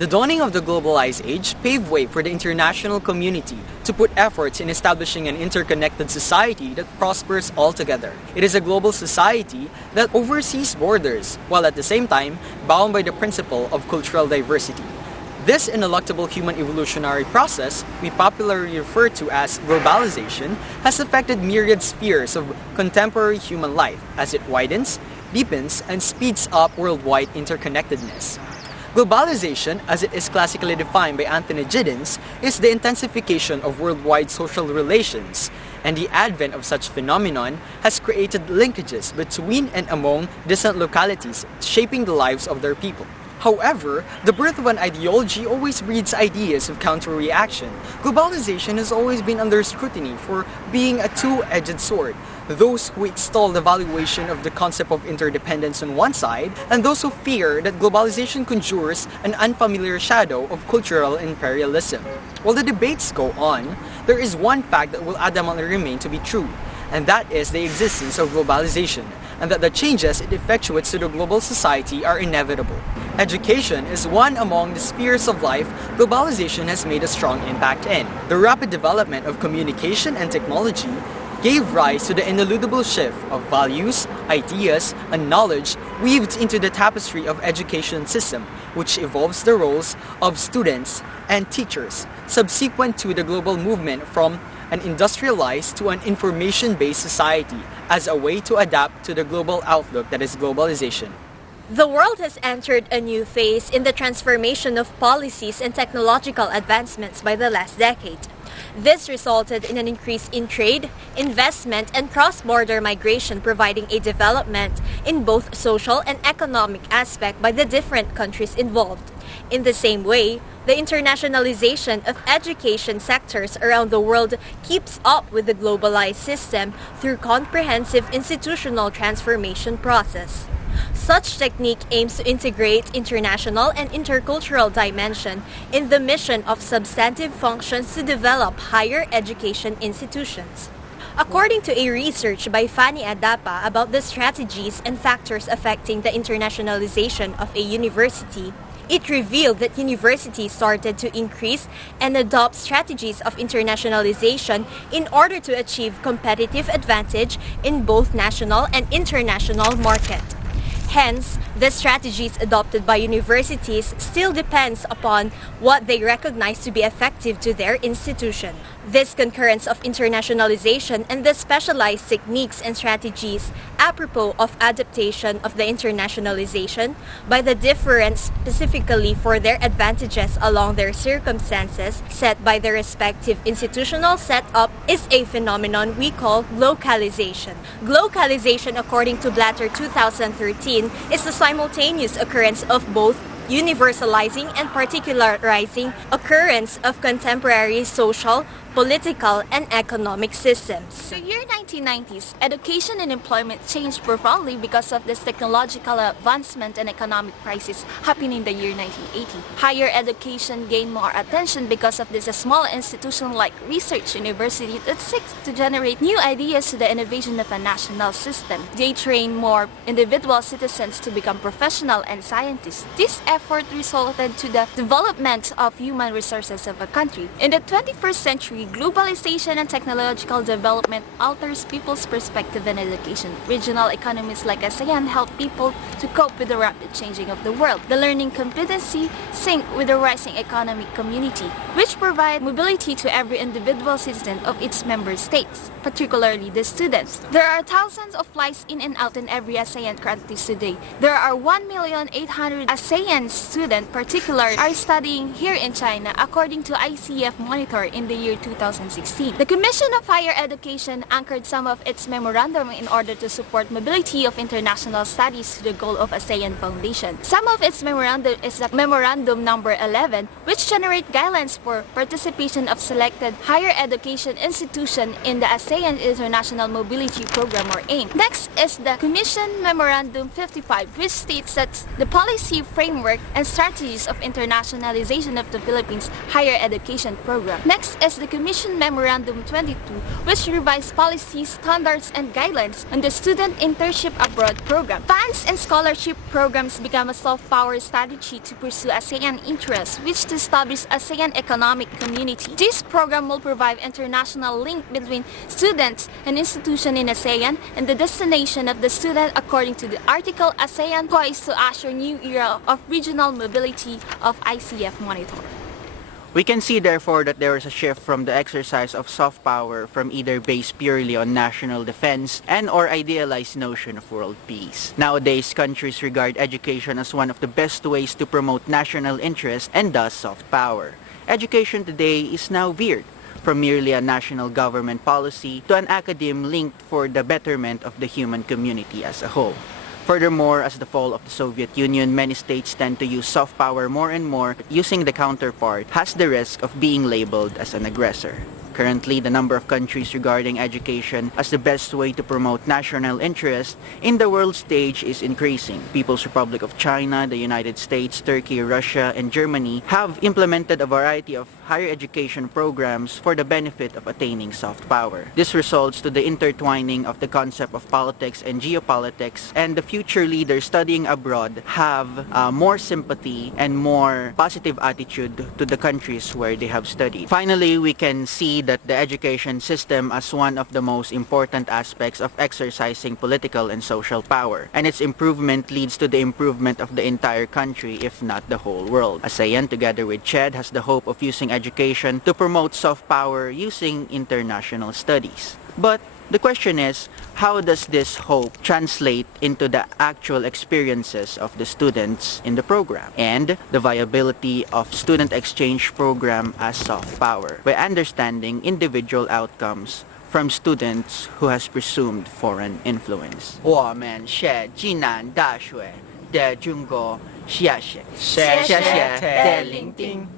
The dawning of the globalized age paved way for the international community to put efforts in establishing an interconnected society that prospers altogether. It is a global society that oversees borders, while at the same time bound by the principle of cultural diversity. This ineluctable human evolutionary process, we popularly refer to as globalization, has affected myriad spheres of contemporary human life as it widens, deepens, and speeds up worldwide interconnectedness. Globalization, as it is classically defined by Anthony Giddens, is the intensification of worldwide social relations, and the advent of such phenomenon has created linkages between and among distant localities, shaping the lives of their people. However, the birth of an ideology always breeds ideas of counter-reaction. Globalization has always been under scrutiny for being a two-edged sword. Those who extol the valuation of the concept of interdependence on one side, and those who fear that globalization conjures an unfamiliar shadow of cultural imperialism. While the debates go on, there is one fact that will adamantly remain to be true, and that is the existence of globalization, and that the changes it effectuates to the global society are inevitable. Education is one among the spheres of life globalization has made a strong impact in. The rapid development of communication and technology gave rise to the ineludible shift of values, ideas, and knowledge weaved into the tapestry of education system, which evolves the roles of students and teachers, subsequent to the global movement from an industrialized to an information-based society as a way to adapt to the global outlook that is globalization. The world has entered a new phase in the transformation of policies and technological advancements by the last decade. This resulted in an increase in trade, investment, and cross-border migration, providing a development in both social and economic aspect by the different countries involved. In the same way, the internationalization of education sectors around the world keeps up with the globalized system through comprehensive institutional transformation process. Such technique aims to integrate international and intercultural dimension in the mission of substantive functions to develop higher education institutions. According to a research by Fanny Adapa about the strategies and factors affecting the internationalization of a university, it revealed that universities started to increase and adopt strategies of internationalization in order to achieve competitive advantage in both national and international markets. Hence, the strategies adopted by universities still depends upon what they recognize to be effective to their institution. This concurrence of internationalization and the specialized techniques and strategies apropos of adaptation of the internationalization by the different specifically for their advantages along their circumstances set by the respective institutional setup is a phenomenon we call glocalization. Glocalization, according to Blatter 2013, is the simultaneous occurrence of both universalizing and particularizing occurrence of contemporary social, political, and economic systems. The year 1990s, education and employment changed profoundly because of this technological advancement and economic crisis happening in the year 1980. Higher education gained more attention because of this small institution like research university that seeks to generate new ideas to the innovation of a national system. They train more individual citizens to become professional and scientists. This effort resulted to the development of human resources of a country. In the 21st century, globalization and technological development alters people's perspective in education. Regional economies like ASEAN help people to cope with the rapid changing of the world. The learning competency sync with the rising economic community, which provide mobility to every individual citizen of its member states, particularly the students. There are thousands of flights in and out in every ASEAN countries today. There are 1,800,000 ASEAN students, particularly, are studying here in China, according to ICF Monitor in the year 2016. The Commission of Higher Education anchored some of its memorandum in order to support mobility of international studies to the goal of ASEAN Foundation. Some of its memorandum is the Memorandum Number 11, which generate guidelines for participation of selected higher education institution in the ASEAN International Mobility Program or AIM. Next is the Commission Memorandum 55, which states that the policy framework and strategies of internationalization of the Philippines higher education program. Next is the Commission Memorandum 22, which revised policies, standards, and guidelines on the Student Internship Abroad program. Funds and scholarship programs become a soft power strategy to pursue ASEAN interests, which to establish ASEAN Economic Community. This program will provide international link between students and institutions in ASEAN and the destination of the student according to the article ASEAN poised to usher new era of regional mobility of ICF Monitor. We can see therefore that there is a shift from the exercise of soft power from either based purely on national defense and or idealized notion of world peace. Nowadays, countries regard education as one of the best ways to promote national interest and thus soft power. Education today is now veered from merely a national government policy to an academe linked for the betterment of the human community as a whole. Furthermore, as the fall of the Soviet Union, many states tend to use soft power more and more, using the counterpart has the risk of being labeled as an aggressor. Currently, the number of countries regarding education as the best way to promote national interest in the world stage is increasing. People's Republic of China, the United States, Turkey, Russia, and Germany have implemented a variety of higher education programs for the benefit of attaining soft power. This results to the intertwining of the concept of politics and geopolitics, and the future leaders studying abroad have more sympathy and more positive attitude to the countries where they have studied. Finally, we can see that the education system as one of the most important aspects of exercising political and social power, and its improvement leads to the improvement of the entire country, if not the whole world. ASEAN, together with CHED, has the hope of using education to promote soft power using international studies. But the question is, how does this hope translate into the actual experiences of the students in the program and the viability of student exchange program as soft power by understanding individual outcomes from students who has presumed foreign influence? 我们是暨南大学的中国，谢谢，谢谢的聆听。